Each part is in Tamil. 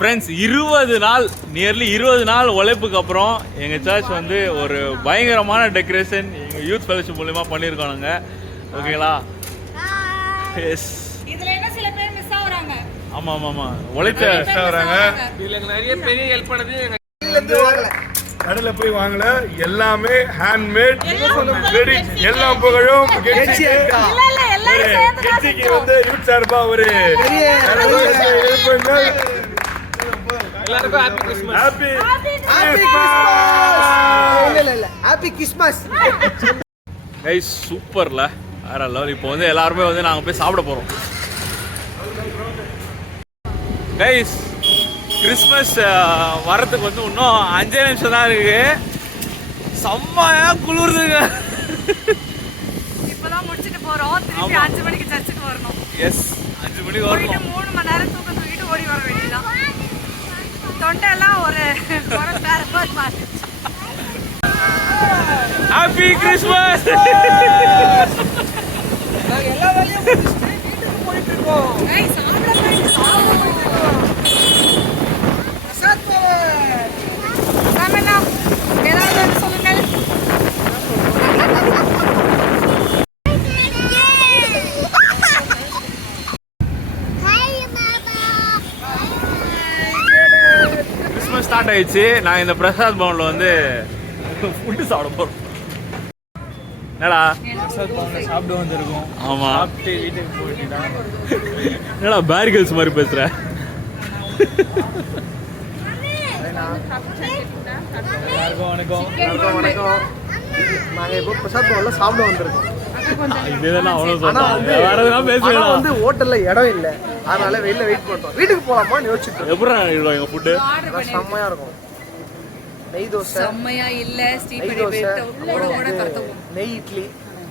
ஃப்ரெண்ட்ஸ் 20 நாள் உழைப்புக்கு அப்புறம் எங்கள் சர்ச் வந்து ஒரு பயங்கரமான டெக்கரேஷன் எங்கள் யூத் ஃபெலோஷிப் மூலமா பண்ணியிருக்கோம் நாங்கள். ஓகேங்களா? எஸ். இதில் என்ன சில பேர் மிஸ் ஆகுறாங்க. ஆமாம் உழைத்த மிஸ் ஆகுறாங்க. இதில் நிறைய பெரிய ஹெல்ப் பண்ணது கடையில் போய் வாங்கல, எல்லாமே ஹேண்ட்மேட். எல்லா புகழும் கெட்சிக்கு வந்து யூத் சார்பா ஒரு எல்லாருக்கும் happy Christmas. Happy Christmas. Guys சூப்பர்ல வேற லெவல். இப்போ வந்து எல்லாருமே வந்து நாங்கள் போய் சாப்பிட போகிறோம். கைஸ் கிறிஸ்மஸ் வரதுக்கு வந்து இன்னும் 5 நிமிஷம் தான் இருக்கு. செம்மையா குளிருதுங்க. இப்பதான் முடிச்சிட்டு போறோம். திருப்பி 5 மணிக்கு சர்ச்சுக்கு வரணும். எஸ் 5 மணிக்கு வரணும். 3 மணி நேரம் தூக்கம் தூக்கிட்டு ஓடி வர வேண்டியதான். தொண்டெல்லாம் ஒரு பேரபாட் மாதிரி. Happy Christmas. நாங்க எல்லா வேலையும் முடிச்சிட்டு வீட்டுக்கு போயிட்டு இருக்கோம். ஏய் சாப்பிட போயிட்டு இருக்கோம். பிரசாத் பவர். சாமண்ணா ஏதாவது ஒன்று சொல்லுங்க. கிறிஸ்மஸ் ஸ்டார்ட் ஆயிடுச்சு. நான் இந்த பிரசாத் பவனில் வந்து ஃபுட்டு சாப்பிட போகிறோம். என்னடா பிரசாத் பவனில் சாப்பிட்டு வந்திருக்கோம். ஆமாம். சாப்பிட்டு வீட்டுக்கு போயிட்டு என்னடா பேரிகல்ஸ் மாதிரி பேசுகிற? வணக்கம் வணக்கம். நாங்க இப்போ பிரசாத் பவன்ல சாப்பிட வந்திருக்கோம். இதெல்லாம் அவ்வளோ ஆனா வந்து வேற எதுனா ஆனா பேசுகிறா வந்து ஹோட்டல்ல இடம் இல்ல, அதனால வெளியில வெயிட் பண்றோம். வீட்டுக்கு போலாமான்னு யோசிச்சுட்டு இருக்கோம். எப்படி எங்கள் ஃபுட்டு செம்மையா இருக்கும். நெய் தோசை, செம்மையா இல்ல நெய் தோசை, ஓட ஓட கறத்தவும். நெய் இட்லி,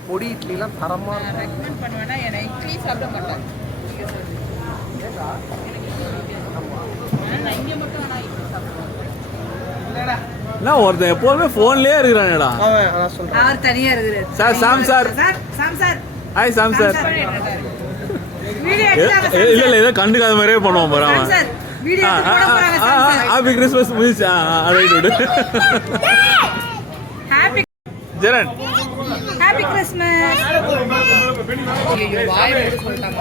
பொடி இட்லி எல்லாம் தரமா இருக்கும். ரெக்கமெண்ட் பண்ணுவேன்னா எனக்கு இட்லி சாப்பிட மாட்டேன். நான் இங்க மட்டும் நான் இட்லி சாப்பிடுவேன். என்ன ஒருத்தன் எப்போதுமே ஃபோன்லேயே இருக்கிறானேடா. நான் சொல்றேன். அவர் தனியா இருக்குது. Sir Sam sir. Sam sir. Hi Sam sir. Video எடுத்தாங்க. இல்லை ஏதோ கண்டுக்காத மாதிரியே பண்ணுவோம் போகிறான் அவன். சார் வீடியோ எடுத்து போட போறாங்க சார். ஹாப்பி கிறிஸ்மஸ் முடிச்சு ரைட் விடு. Happy ஜெரன் happy Christmas. ஐயோ வாய் மூடி சொல்லிட்டாங்க.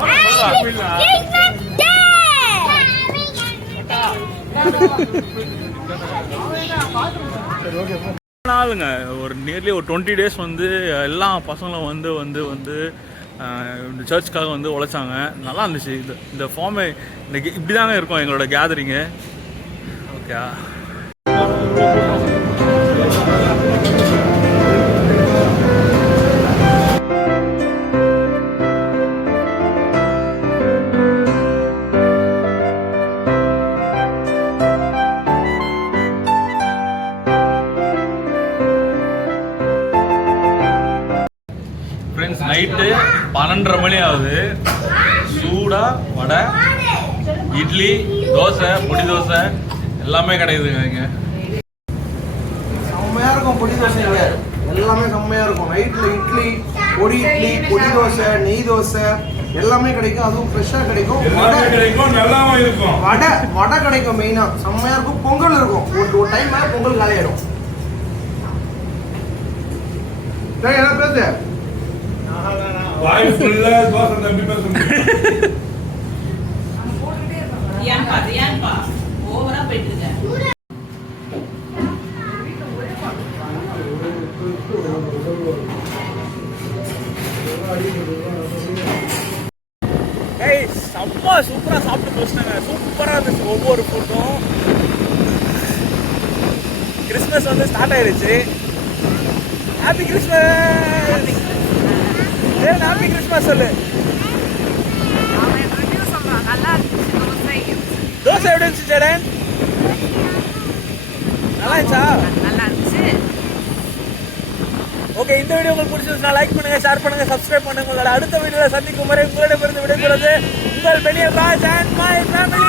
நாளுங்க ஒரு நியர்லி ஒரு 20 days வந்து எல்லா பசங்களும் வந்து வந்து வந்து இந்த சர்ச்சுக்காக வந்து உழைச்சாங்க. நல்லா இருந்துச்சு. இந்த ஃபார்மே இன்னைக்கு இப்படி தாங்க இருக்கும் எங்களோட கேதரிங்கு. ஓகே ஃப்ரெண்ட்ஸ், நைட்டு 12:30 மணி ஆகுது. சூடாக வடை, இட்லி, தோசை, பொடி தோசை எல்லாமே கிடைக்குதுங்க இங்கே. செம்மையா இருக்கும் பொடி தோசை. எல்லாமே செம்மையா இருக்கும். நைட்ல இட்லி, பொடி தோசை, நெய் தோசை எல்லாமே கிடைக்கும். அதுவும் ஃப்ரெஷ்ஷா கிடைக்கும். நல்லாவும் இருக்கும். வடை கிடைக்கும். மெயினா செம்மையா இருக்கும். பொங்கல் இருக்கும். ஒரு டைம் மேல பொங்கல் காலையிடும். என்ன பேசு? வாய் ஃபுல்லா தோசை தம்பி பேசுங்க. ஏன்பா ஓவரா போயிட்டு இருக்க. செம்ம சூப்பராக சாப்பிட்டு போச்சுட்டாங்க. சூப்பராக இருந்துச்சு ஒவ்வொரு ஃபுட்டும். கிறிஸ்மஸ் வந்து ஸ்டார்ட் ஆயிடுச்சு. Happy Christmas. ஹாப்பி கிறிஸ்மஸ் சொல்லு. அவன் ரிவ்யூ சொல்றான். நல்லா இருந்துச்சு தோசை. தோசை எப்படி இருந்துச்சு ஜெரன்? நல்லா இருந்துச்சா? நல்லா இருந்துச்சு. ஓகே, இந்த வீடியோ உங்களுக்கு பிடிச்சிருந்தா லைக் பண்ணுங்க, ஷேர் பண்ணுங்க, சப்ஸ்கிரைப் பண்ணுங்க. உங்களோட அடுத்த வீடியோல சந்திக்கும் வரை உங்களிடமிருந்து விடைபெறுவது உங்கள் பெரிய ராஜ் அண்ட் மை ஃபேமிலி.